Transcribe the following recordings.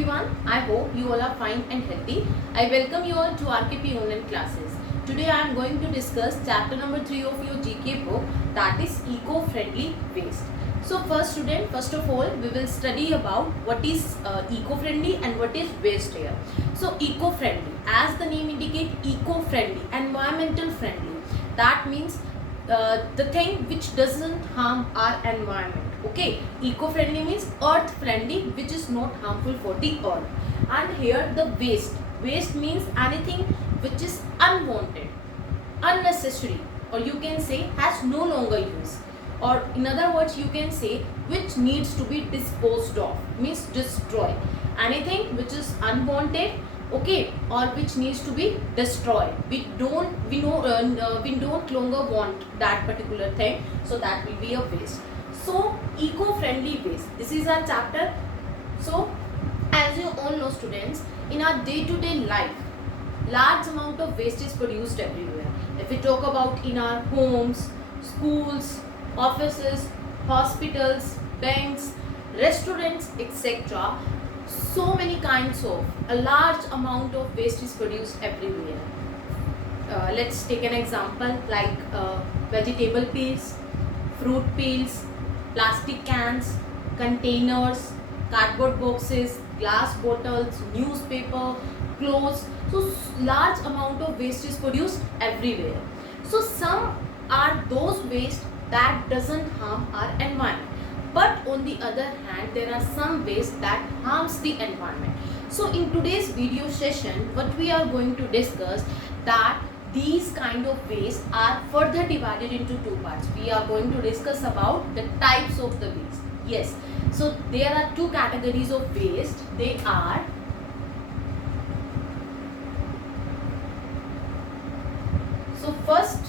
everyone, I hope you all are fine and healthy. I welcome you all to RKP online classes. Today I am going to discuss chapter number 3 of your GK book, that is eco-friendly waste. So first of all we will study about what is eco-friendly and what is waste here. So eco-friendly, as the name indicates, eco-friendly, environmental friendly. That means the thing which doesn't harm our environment. Okay, eco-friendly means earth friendly, which is not harmful for the earth. And here the waste means anything which is unwanted, unnecessary, or you can say has no longer use, or in other words you can say which needs to be disposed of, means destroy. Anything which is unwanted, okay, or which needs to be destroyed. We don't longer want that particular thing, so that will be a waste. So eco-friendly waste, this is our chapter. So as you all know students, in our day-to-day life, large amount of waste is produced everywhere. If we talk about in our homes, schools, offices, hospitals, banks, restaurants, etc., so many kinds of, a large amount of waste is produced everywhere. Let's take an example like vegetable peels, fruit peels, plastic cans, containers, cardboard boxes, glass bottles, newspaper, clothes. So large amount of waste is produced everywhere. So some are those waste that doesn't harm our environment, but on the other hand there are some waste that harms the environment. So in today's video session what we are going to discuss, that these kind of waste are further divided into two parts. We are going to discuss about the types of the waste. Yes, so there are two categories of waste. They are first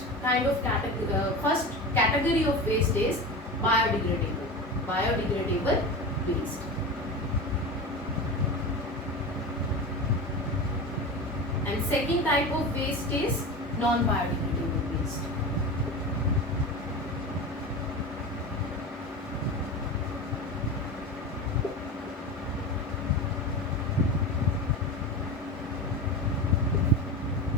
category of waste is biodegradable waste. And second type of waste is non-biodegradable waste.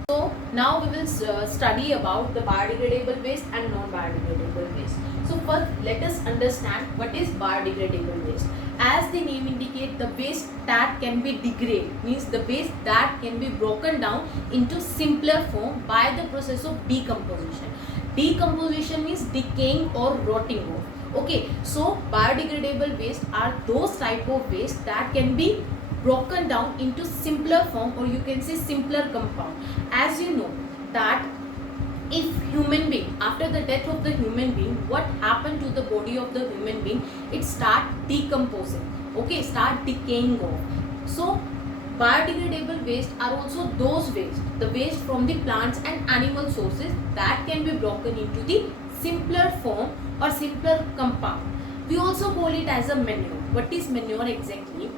So now we will study about the biodegradable waste and non-biodegradable waste. So first let us understand what is biodegradable waste. As the name indicates, the waste that can be degraded, means the waste that can be broken down into simpler form by the process of decomposition. Decomposition means decaying or rotting off. Okay, so biodegradable waste are those type of waste that can be broken down into simpler form, or you can say simpler compound. As you know that if human being, after the death of the human being, what happened to the body of the human being, it start decomposing, okay, start decaying off. So biodegradable waste are also those waste, the waste from the plants and animal sources that can be broken into the simpler form or simpler compound. We also call it as a manure. What is manure exactly?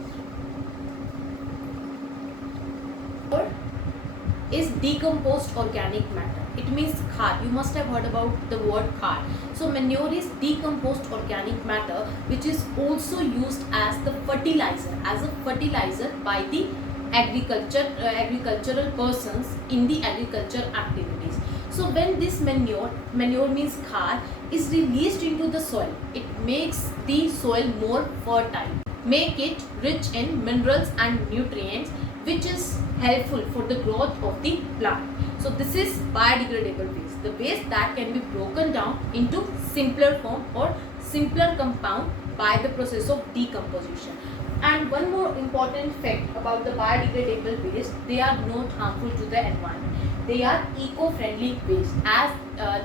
Is decomposed organic matter. It means khar. You must have heard about the word khar. So manure is decomposed organic matter which is also used as the fertilizer, by the agricultural persons in the agricultural activities. So when this manure means khar, is released into the soil, it makes the soil more fertile, make it rich in minerals and nutrients, which is helpful for the growth of the plant. So this is biodegradable waste, the waste that can be broken down into simpler form or simpler compound by the process of decomposition. And one more important fact about the biodegradable waste, they are not harmful to the environment. They are eco-friendly waste, as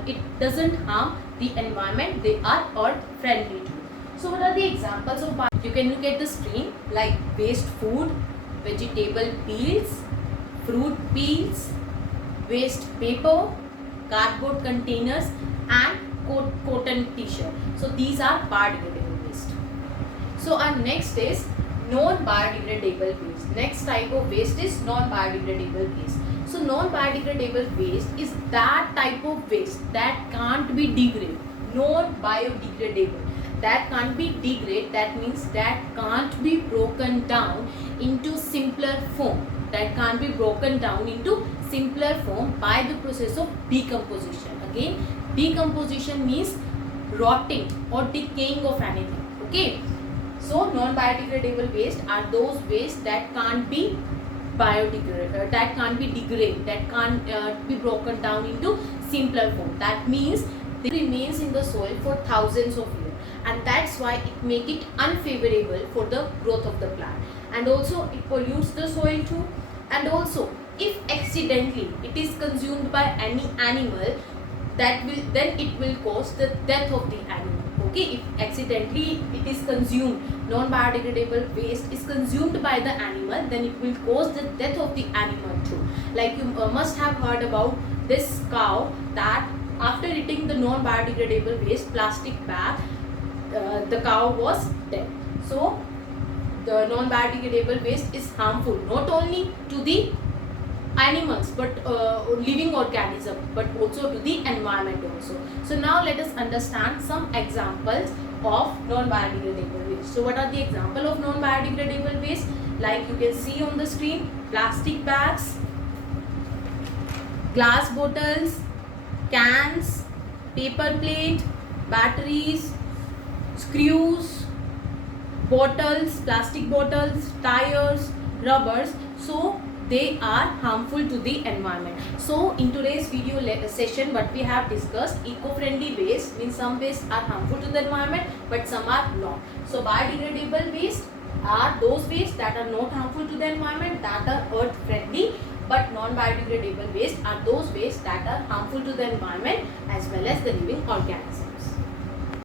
it doesn't harm the environment. They are earth friendly too. So what are the examples of you can look at the screen, like waste food, vegetable peels, fruit peels, waste paper, cardboard containers, and cotton t-shirt. So these are biodegradable waste. So our next is non-biodegradable waste. Next type of waste is non-biodegradable waste. So non-biodegradable waste is that type of waste that can't be degraded. Non-biodegradable, that can't be degraded, that means that can't be broken down into simpler form, that can't be broken down into simpler form by the process of decomposition. Again, decomposition means rotting or decaying of anything. Okay, so non-biodegradable waste are those waste that can't be biodegradable, that can't be degraded, that can't be broken down into simpler form. That means they remains in the soil for thousands of years, and that's why it make it unfavorable for the growth of the plant, and also it pollutes the soil too. And also, if accidentally it is consumed by any animal, that will then it will cause the death of the animal. Okay, if accidentally it is consumed, non-biodegradable waste is consumed by the animal, then it will cause the death of the animal too. Like you must have heard about this cow that after eating the non-biodegradable waste plastic bag, the cow was dead. So the non-biodegradable waste is harmful not only to the animals but living organism, but also to the environment also. So now let us understand some examples of non-biodegradable waste. So what are the example of non-biodegradable waste? Like you can see on the screen: plastic bags, glass bottles, cans, paper plate, batteries, screws, bottles, plastic bottles, tires, rubbers. So they are harmful to the environment. So in today's video session, what we have discussed, eco-friendly waste means some waste are harmful to the environment but some are not. So biodegradable waste are those waste that are not harmful to the environment, that are earth friendly. But non-biodegradable waste are those waste that are harmful to the environment as well as the living organism.